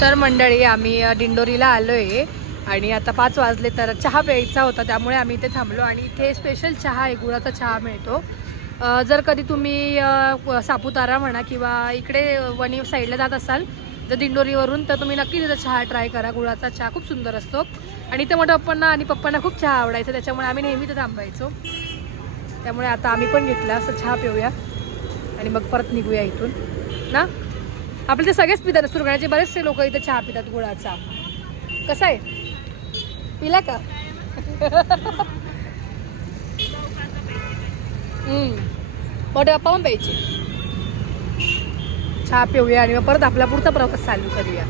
तर मंडळी आम्ही दिंडोरीला आलो आहे आणि आता 5 वाजले. तर चहा प्यायचा होता त्यामुळे आम्ही इथे थांबलो आणि इथे स्पेशल चहा आहे, गुळाचा चहा मिळतो. जर कधी तुम्ही सापुतारा म्हणा किंवा इकडे वणी साईडला जात असाल जर दिंडोरीवरून, तर तुम्ही नक्की तिथं चहा ट्राय करा. गुळाचा चहा खूप सुंदर असतो आणि इथे मोठ्या पप्पांना आणि पप्पांना खूप चहा आवडायचा, त्याच्यामुळे आम्ही नेहमी तिथे थांबायचो. त्यामुळे आता आम्ही पण घेतला असं चहा पिऊया आणि मग परत निघूया इथून ना. आपले ते सगळेच पितात, सुरगाण्याचे बरेचसे लोक इथे चहा पितात गुळाचा. कसा आहे, पिला का? मोठे पप्पा पण प्यायचे. चहा पिऊया आणि मग परत आपला पुढचा प्रवास चालू करूया.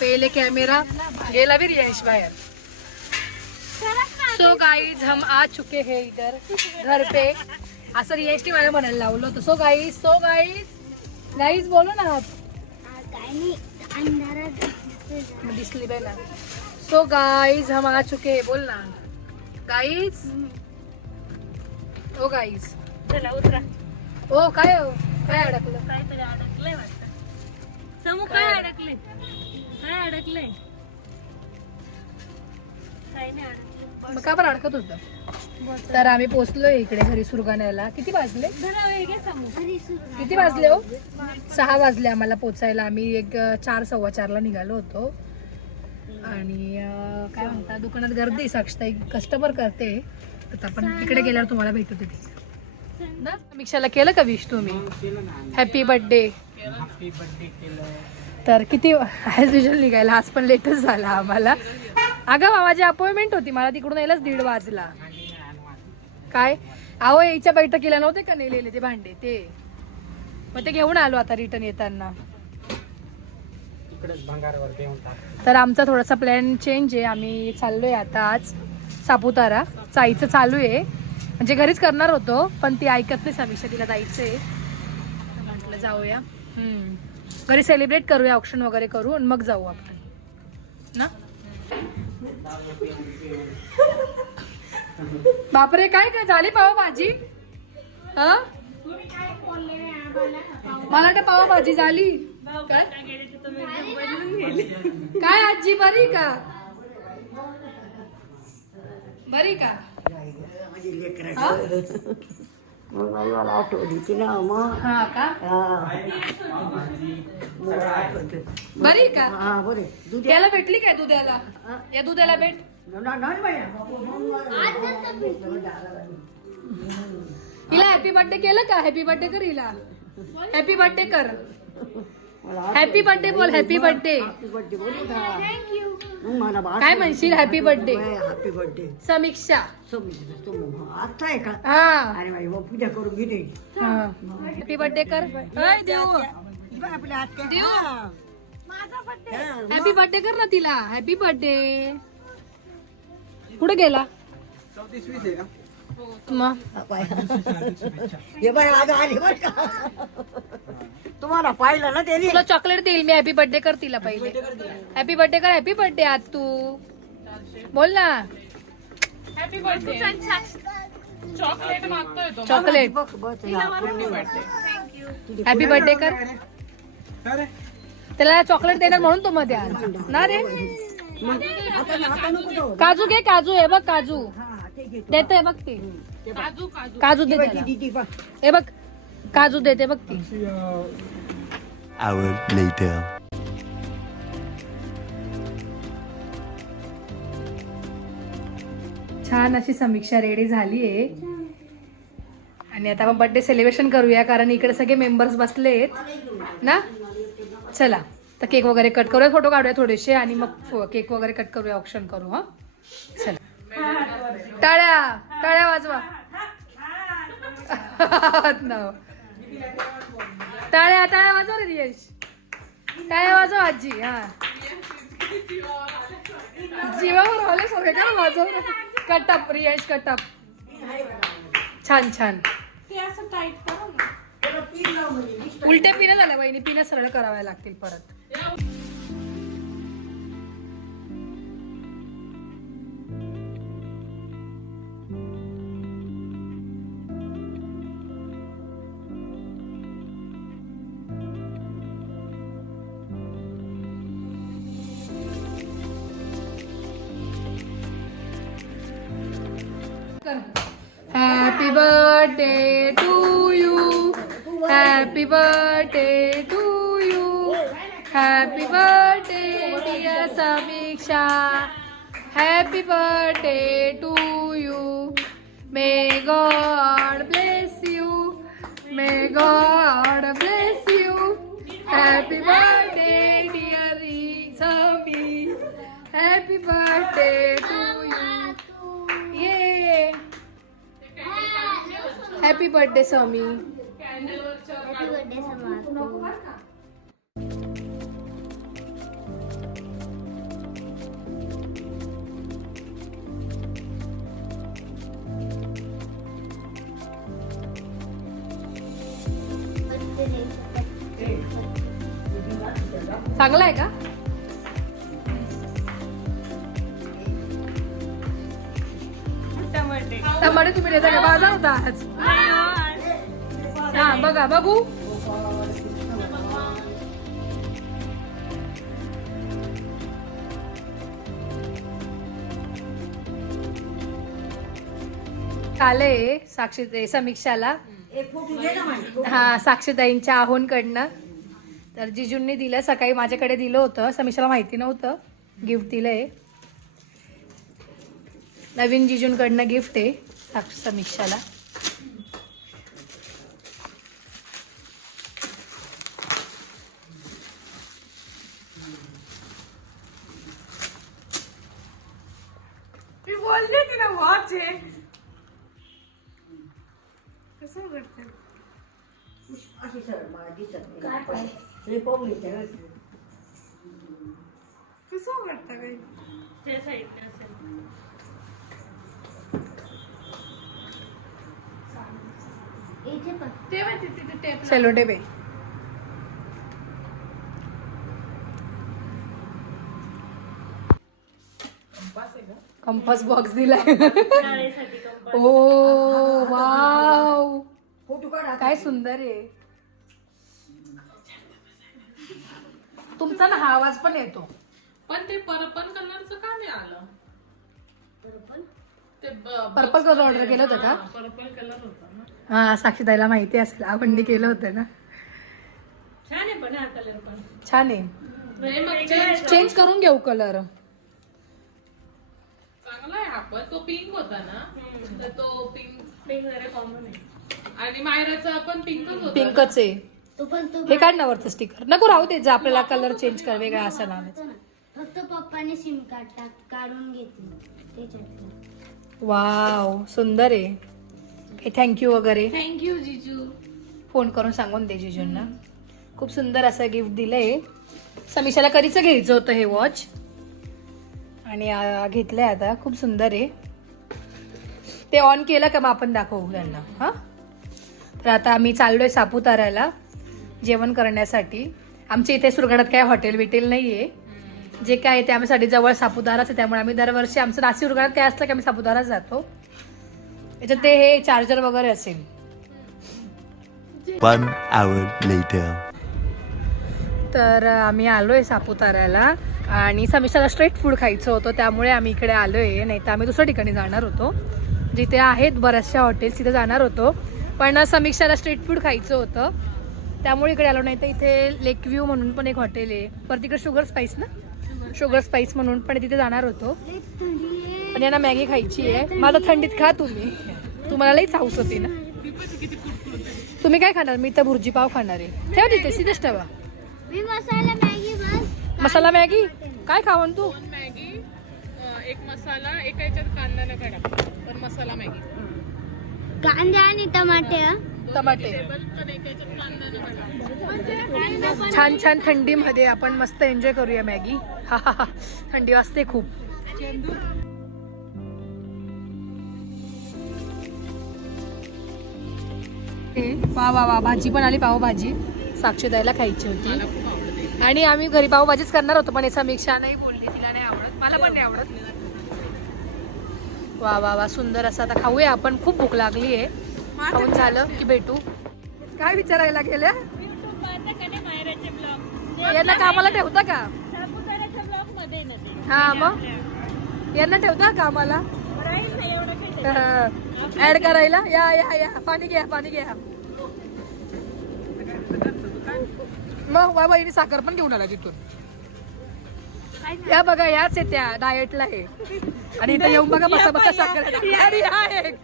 पहले कैमरा गेला भी रियांश बाहर. सो गाइज हम आ चुके हैं इधर घर पे. असं रियांशने मला म्हणायला लावलं होतं. सो गाइज बोलो ना आप. दिसली बाय ना. सो गाइज हम आ चुके हैं, बोल ना गाइज. ओ गाइज चला उतरा. ओ काय हो, काय अडकलं? काहीतरी अडकलंय वाटतं. समू काय अडकले? काय अडकलंय? काही नाही अडकलं. मग का बरं अडकत होतं? तर आम्ही पोहोचलोय इकडे घरी सुरगाण्याला. किती वाजले? किती वाजले हो? 6 वाजले आम्हाला पोचायला. आम्ही एक 4 सव्वा 4ला निघालो होतो. आणि काय म्हणता, दुकानात गर्दी. साक्षताई कस्टमर करते. आता आपण तिकडे गेल्यावर तुम्हाला भेटू तिथे ना. समीक्षाला केलं का विश तुम्ही? Happy birthday. तर किती ॲज युजल निघायला, आज पण लेटच झाला आम्हाला. अगं माझी अपॉइंटमेंट होती, मला तिकडून यायलाच 1:30 वाजला. काय अहो, याच्या बैठकीला नव्हते का नेलेले ते भांडे, ते मग ते घेऊन आलो आता रिटर्न येताना. तर आमचा थोडासा प्लॅन चेंज आहे. आम्ही चाललोय आता आज सापुतारा. जायचं चालू आहे, म्हणजे घरीच करणार होतो पण ती ऐकत नाही समीक्षा, तिला जायचंय. म्हटलं जाऊया, घरी सेलिब्रेट करूया, ऑप्शन वगैरे करू आणि मग जाऊ आपण ना. बापरे, काय काय झाली पावभाजी? हा, मला वाटतं पावभाजी झाली. काय काय आजी बरी का? बरी का? हा का, बरी का? त्याला भेटली काय दुधाला? या दुधाला भेट. हिला हॅपी बर्थडे केलं का? हॅपी बर्थडे कर हिला. हॅपी बर्थडे कर. हॅपी बर्थडे बोल. Happy birthday. काय म्हणशील? Happy birthday. हॅपी बर्थडे समीक्षा. आता आहे का? हा, अरे बाई पूजा करून घे. हॅपी बर्थडे कर. देऊ देऊ, हॅपी बर्थडे कर ना तिला. Happy birthday. कुठे गेला मग? हे बाय आज आली बर का, तुम्हाला पाहिलं ना त्यांनी. तुला चॉकलेट देईल मी. हॅपी बर्थडे कर तिला पहिले. हॅपी बर्थडे कर. हॅपी बर्थडे आज तू बोल ना. Happy birthday. चॉकलेट मागतोय तो. चॉकलेट. हॅपी बर्थडे कर. त्याला चॉकलेट देणार म्हणून तो मध्ये आला ना रे. काजू घे, काजू. हे बघ काजू देते बघ ती. काजू काजू काजू दे त्याला. हे बघ काजू देते बघ ती. Hour later. छान अशी समीक्षा रेडी झाली आहे आणि आता आपण बर्थडे सेलिब्रेशन करूया, कारण इकडे सगळे मेंबर्स बसलेत ना. चला तर केक वगैरे कट करूया, फोटो काढूया थोडेसे आणि मग केक वगैरे कट करूया, ऑप्शन करू. हा चला. टाळ्या टाळ्या वाजवा. टाळ्या टाळ्या वाजवा रे रियश. टाळ्या वाजव आजी. हा, जीवावर आल्यासारखं का वाजव. कटअप रियश, कटअप. छान छान. उलट्या पिण्या झाल्या वहिनी, पिण्या सरळ कराव्या लागतील परत. Happy birthday to you. Happy birthday dear Samiksha. Happy birthday to you. May God bless you. May God bless you. Happy birthday dear Sami. Happy birthday to you. ये हॅपी बर्थडे समी. चांगला आहे का? टमाटे तुम्ही देता का? बाजार होता आज. हा बघा बघू. आले साक्षी समीक्षाला. हा साक्षीताईंच्या आहोंकडनं. तर जिजूंनी दिलं. सकाळी माझ्याकडे दिलं होतं. समीक्षाला माहिती नव्हतं गिफ्ट दिलंय. नवीन जिजूंकडनं गिफ्ट आहे समीक्षाला. मी बोलले की ना वॉच आहे. कसं करते अशी सर मला दिसत नाही. हे पाहून येते ना. कसं करता काही त्या साईडने असेल. तेव्हा तिथे टेप सेलो टेप आहे. कंपास बॉक्स दिलाय. शाळेसाठी कंपास. ओ वाव फोटो काढा. काय सुंदर आहे. तुमचा ना हा आवाज पण येतो. पण ते पर्पल कलरचं का नाही आलं? ते पर्पल कलर ऑर्डर केलं होतं का? पर्पल कलर होता ना. हा साक्षीताईला माहिती असेल. आवडणी केलं होतं ना. छान आहे पण हा कलर पण. छान आहे. मग चेंज करून घेऊ कलर. चांगला आहे हा पण. तो पिंक होता ना तर तो पिंक पिंक जरा कॉमन आहे. आणि मायराचा पण पिंकच होता. पिंकच आहे. हे काढ ना वरचं स्टिकर. नको राहू दे. जर आपल्याला कलर चेंज कर वेगळा असं लावायचं. फक्त पप्पाने सिम कार्ड काढून घेतली त्याच्यात. वाव सुंदर आहे. थँक्यू वगैरे थँक्यू जिजू. फोन करून सांगून दे जिजूंना. खूप सुंदर असं गिफ्ट दिलंय. समीक्षाला कधीच घ्यायचं होतं हे वॉच आणि घेतलंय आता. खूप सुंदर आहे. ते ऑन केलं का मग आपण दाखवू त्यांना. हा तर आता आम्ही चाललोय सापुताऱ्याला जेवण करण्यासाठी. आमच्या इथे सुरगाड्यात काय हॉटेल बिटेल नाही आहे. जे काय आहे ते आमच्यासाठी जवळ सापुताराच आहे. त्यामुळे आम्ही दरवर्षी आमचं नाशिक सुरगाड्यात काय असलं की आम्ही सापुताराच जातो. याच्यात ते हे चार्जर वगैरे असेल. 1 hour later. तर आम्ही आलोय सापुताऱ्याला आणि समीक्षाला स्ट्रीट फूड खायचं होतं त्यामुळे आम्ही इकडे आलोय. नाही तर आम्ही दुसऱ्या ठिकाणी जाणार होतो. जिथे आहेत बऱ्याचशा हॉटेल्स तिथे जाणार होतो. पण समीक्षाला स्ट्रीट फूड खायचं होतं त्यामुळे इकडे आलो. नाही तर इथे लेक व्ह्यू म्हणून पण एक हॉटेल आहे. परत तिकडे शुगर स्पाइस ना. शुगर स्पाइस म्हणून पण तिथे जाणार होतो. पण यांना मॅगी खायची आहे. मला थंडीत खा तुम्ही. तुम्हाला लईच हाऊस होती ना. तुम्ही काय खाणार? मी तर भुर्जी पाव खाणार आहे. ठेव तिथे सिधेच ठेवा. मी मसाला मॅगी बस. मसाला मॅगी काय खावण तू? मॅगी एक मसाला एका याच्यात कांदा न काढा पण मसाला मॅगी. कांदे आणि टमाटे. टमाटे पण एका याच्यात कांदा न काढा. छान छान थंडीमध्ये आपण मस्त एन्जॉय करूया मॅगी. हा हा हा. थंडी वाजते खूप. वा वा वा. भाजी पण आली. पावभाजी साक्षीताईला खायची होती आणि आम्ही घरी पावभाजीच करणार होतो पण समीक्षा नाही बोलली. तिला नाही आवडत. मला पण नाही आवडत. वा वा वा. सुंदर असं आता खाऊया आपण. खूप भूक लागली आहे. खाऊन झालं की भेटू. काय विचारायला गेल्या? यांना कामाला ठेवता का? हा मग यांना ठेवता कामाला ऍड करायला. या या या. पाणी घ्या पाणी घ्या. मग वहिनी साखर पण घेऊन आला तिथून. या बघा याच आहे त्या डाएटला आहे आणि इथं येऊन बघा बसा बसा साखर आणि या एक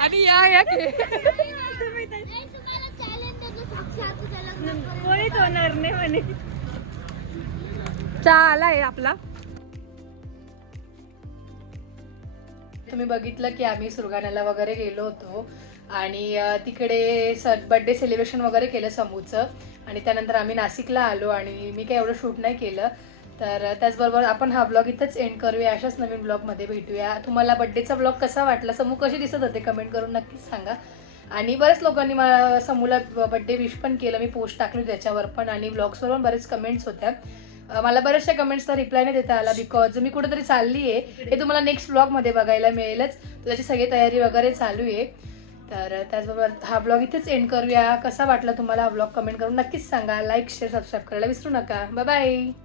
आणि या एक कोणीच होणार नाही म्हणे. चहा आलाय आपला. तुम्ही बघितलं की आम्ही सुरगाण्याला वगैरे गेलो होतो आणि तिकडे बर्थडे सेलिब्रेशन वगैरे केलं समूचं आणि त्यानंतर आम्ही नाशिकला आलो आणि मी काही एवढं शूट नाही केलं. तर त्याचबरोबर आपण हा ब्लॉग इथंच एंड करूया. अशाच नवीन ब्लॉगमध्ये भेटूया. तुम्हाला बड्डेचा ब्लॉग कसा वाटला, समू कशी दिसत होते कमेंट करून नक्कीच सांगा. आणि बरेच लोकांनी मला समूला बड्डे विश पण केलं, मी पोस्ट टाकली त्याच्यावर पण आणि ब्लॉग्सवर पण बरेच कमेंट्स होत्या. मला बऱ्याचशा कमेंट्सचा रिप्लाय नाही देता आला बिकॉज मी कुठेतरी चालली आहे. हे तुम्हाला नेक्स्ट ब्लॉगमध्ये बघायला मिळेलच. त्याची सगळी तयारी वगैरे चालू आहे. तर त्याचबरोबर हा ब्लॉग इथेच एंड करूया. कसा वाटला तुम्हाला हा ब्लॉग कमेंट करून नक्कीच सांगा. लाईक शेअर सबस्क्राईब करायला विसरू नका. Bye bye.